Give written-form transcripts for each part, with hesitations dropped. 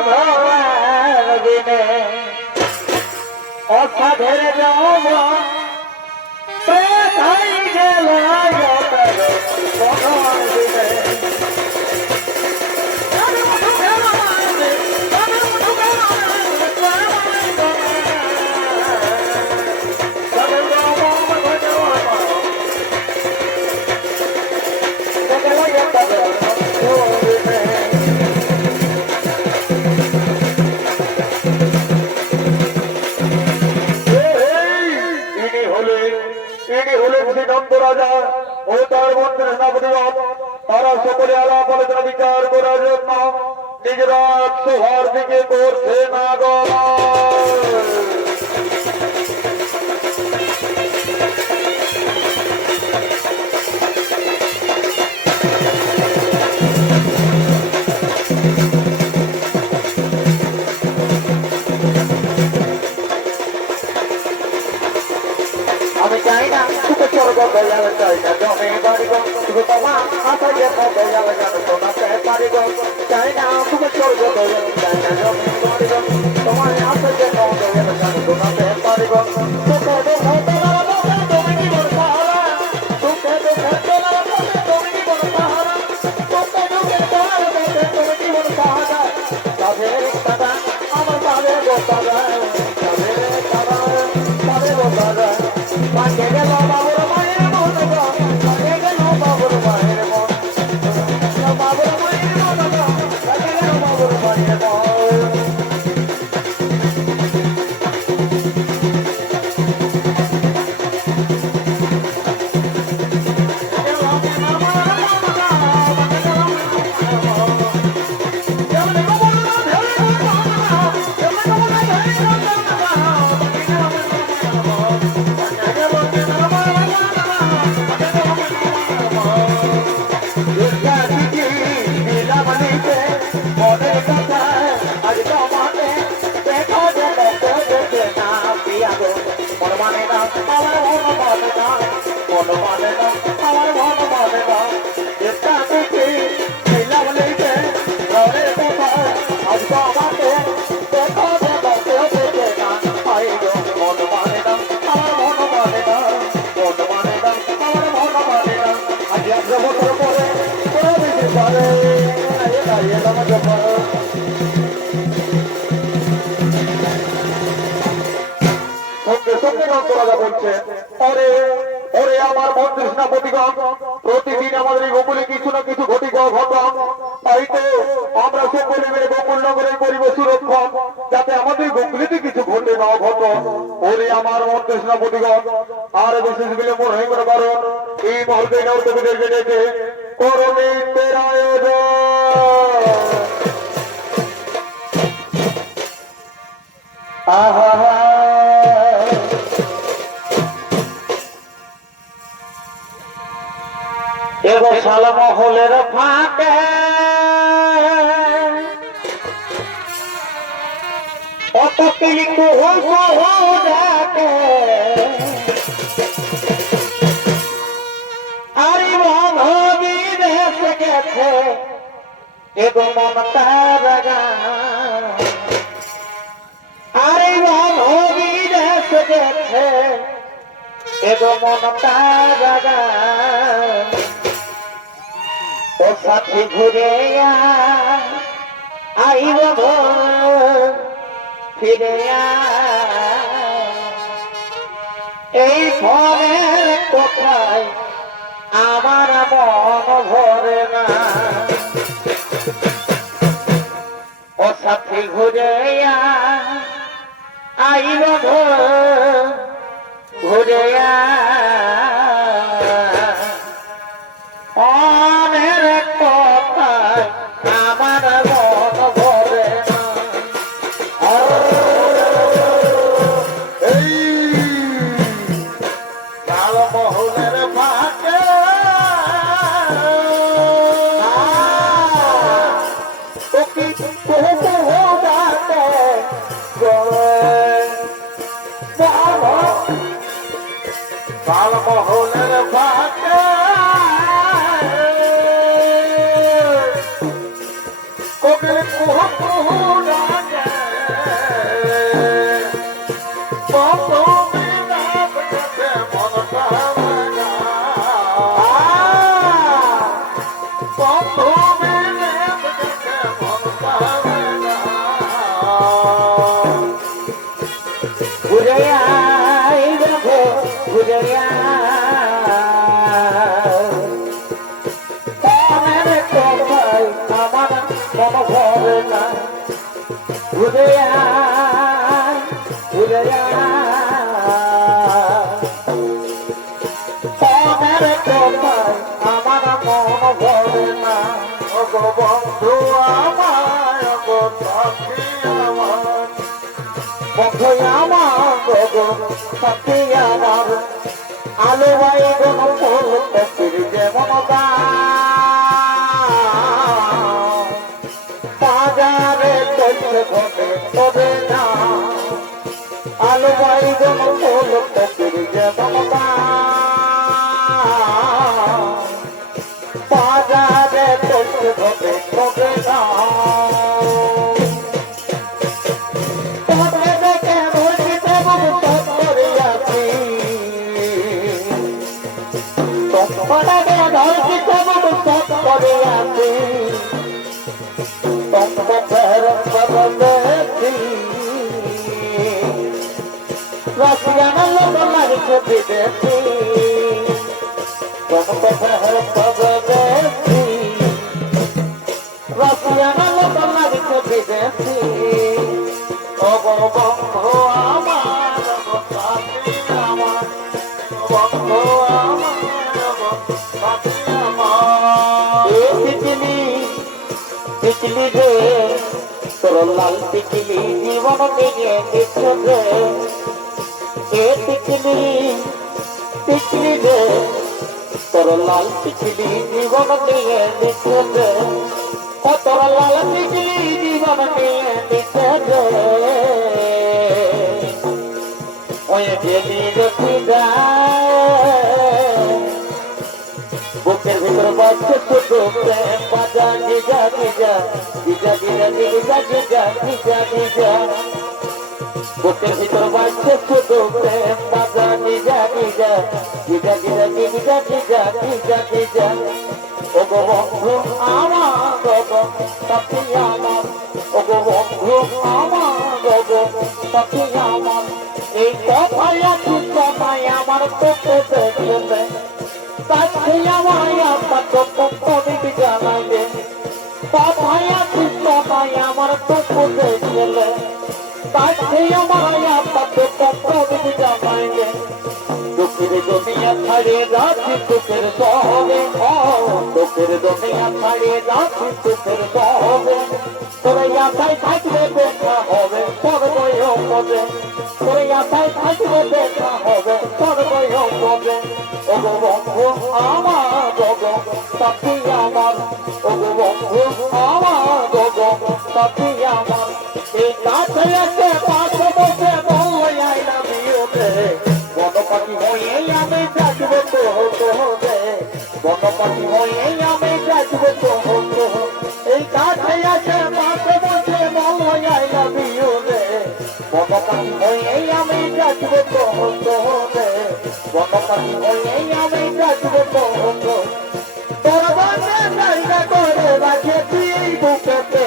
মাধবের বিনে অসাধের যাব প্রেতাই গেল ভগবান বিনে রাজা ও তার মন্ত্রী সেনাপতিগণ তারা সকলে আলাপ আলোচনা বিচার করার জন্য নিজেরা সভার দিকে করছে নাগর আমি চাই না তুকে স্বর্গ দয়াল চাই না জমে বাড়িব তুকে তোমার আশা যে দয়াল জান শোনাতে পারিব চাই না তুকে স্বর্গ দয়াল চাই না জমে বাড়িব তোমার আশা যে দয়াল জান শোনাতে পারিব তোকে দেখো তোমার মনে তুমি জীবন পাহারা তোকে দেখো তোমার মনে তুমি জীবন পাহারা তোকে দেখো তোমার মনে তুমি জীবন পাহারা তাদের দাদা আমার তাদের গোপালা তাদের দাদা তাদের গোপালা পাকে গেল বাবুর মায়ের মন পাকে গেল বাবুর মায়ের মন বাবুর মায়ের মন পাকে গেল বাবুর মায়ের মন আমার মন্ত্রী সেনাপতিগণ প্রতিদিন আমাদের এই গোকুলে কিছু না কিছু ঘটিত ঘটন তাইতে আমরা সকলে মিলে গোকুল নগরের পরিবেশ সুরক্ষা যাতে আমাদের গোকুলিতে কিছু ঘটে না ঘট ওরে আমার মন্ত্রী সেনাপতিগণ আর বিশেষ বিলম্ব হয়ে গেল কারণ এই মুহূর্তে নর্তকীদেরকে ডেকে করণীতের আয়োজন আহা এগো শালা মহলের ফাঁকে অত কিলিকু ডাকে আরে মনবি দেশ গেছে এগো মমতা রাগা আরে মনবি দেশ গেছে এগো মমতা রাগা ও সাথে ঘুরে আইব ফিরে এই ঘরের কোথায় আমার মন ভরে না ও সাথে ঘুরে আইব ঘুরে মহলের ফাঁকে আমার মন ভরে না বন্ধু আমার সাথী আমার বন্ধু আমার সাথী আমার আলো বাইগন ফুল কপির যেমন বাজারে চলছে ঘটে তবে না আলো বাইগন ফুল কপির যেমন বাজারে চলছে ঘটে তবে না टिकली रे तोर लाल टिकली जीवन निये देखो रे ए टिकली रे तोर लाल टिकली जीवन निये देखो रे ओ तोर लाल टिकली जीवन निये देखो रे ओए गेली देखी যায় বুকের ভিতর বাজছে শুধু প্রেম বাজা গিজা গিজা গিজা গিজা গিজা গিজা গিজা গিজা বুকের ভিতর বাজছে শুধু প্রেম বাজা গিজা গিজা গিজা গিজা গিজা গিজা গিজা গিজা ও গো বন্ধু আমার গো সাথী আমার ও গো বন্ধু আমার গো সাথী আমার এই কথায় তুই কথায় আমার তোকে দেখলে Satya Maya Pato Podi Janade Papaya Papaya Marto Pudele Satya Maya Pato Podi Janade Dukir Dunia Khade Rati Dukir Sohove Dukir Dunia Khade Rati Dukir Sohove Toraya Sai Thakle Bekha Hove Torgoyo Hove Toraya Sai Thakle Bekha Hove Torgoyo Hove ওগো বন্ধু আমার গো সাথী আমার ওগো বন্ধু আমার গো সাথী আমার এই কাছে এসে পাশে বসে বললে আই লাভ ইউ রে বনপাখি হয়ে আমি ডাকবো তোরে বনপাখি হয়ে আমি ডাকবো তোরে এই কাছে এসে পাশে বসে বললে আই লাভ ইউ রে বনপাখি হয়ে আমি ডাকবো তোরে বনপাখি হয়ে আমি ডাকবো তোরে তোর বন্ধে জায়গা করে রাখে তুই বুকেতে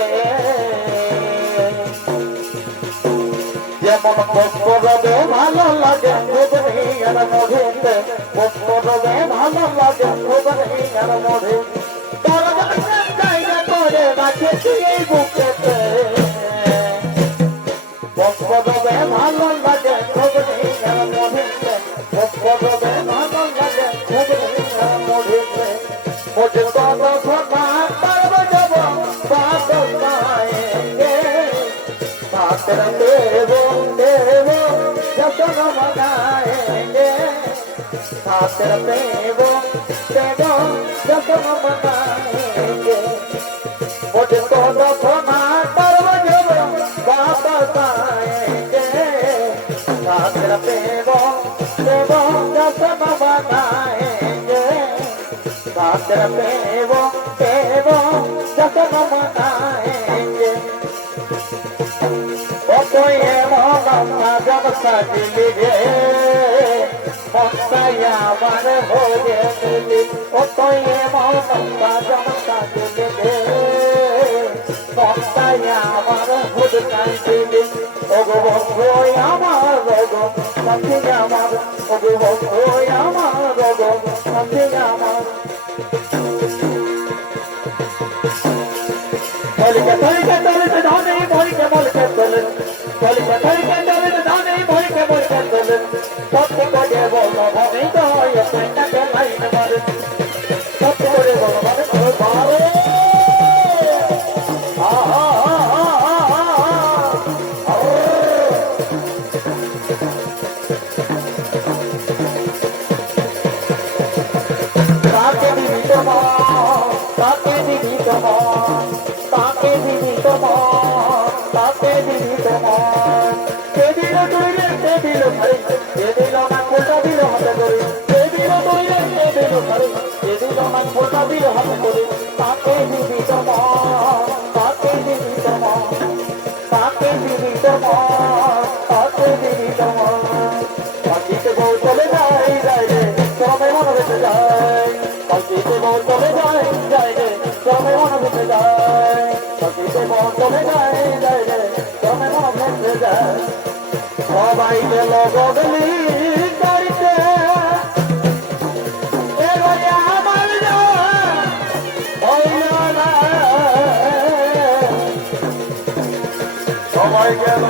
যেমন পুষ্পরবে ভালো লাগে খুবনিয়ার মধুতে পুষ্পরবে ভালো লাগে খুবনিয়ার মধু তোর বন্ধে জায়গা করে রাখে তুই বুকেতে পুষ্পরবে ভালো লাগে খুবনিয়ার মধুতে পুষ্পরবে ভালো লাগে খুবনিয়ার মধুতে मुझे तो सुना पर्व जब बात पाएंगे साथ देवो देवो जशन मनाएंगे साथ देवो देवो जशन मनाएंगे मुझे तो सुना पर्व जब बात पाएंगे साथ देवो देवो जशन मनाएंगे सागर पेवो पेवो जसन मनाएंगे ओ तो ये मोहम्मा जब सजली गे मोहम्मा मन हो गए ओ तो ये मोहम्मा जब सजली गे मोहम्मा मन खुद कांचली ओ गो गो यामार गो सखी यामार ओ गो यामार गो सखी यामार Molike, molike, molike, molike, molike, molike, ভয়কে চলেন জানে ভয়কে ভয়কে চলেন সত্য করে বলো ভাবে তো আপনাকে লাইন মারেন সত্য করে বলো ভাবে পারো তাকে দিবি তোমার তাকে দিবি তোমার তাকে দিবি তোমার তাকে দিবি তোমার কে দিল তৈরে কে দিল ভাই কে দিল না কোটা দিল হাতে করে কে দিল তৈরে কে দিল ভাই কে দিল না কোটা দিল হাতে করে তাকে দিবি তোমার তাকে দিবি তোমার তাকে দিবি তোমার তাকে দিবি তোমার পাখিতে বউ চলে যায় যায় রে তোমায় মনে বেঁচে যায় পাখিতে বউ চলে যায় যায় রে তোমায় মনে বেঁচে যায় পাখিতে বউ চলে যায় যায় রে তোমায় মনে বেঁচে যায় সবাই গেল বদলি গাড়িতে এবারে আমার হইল না সবাই গেল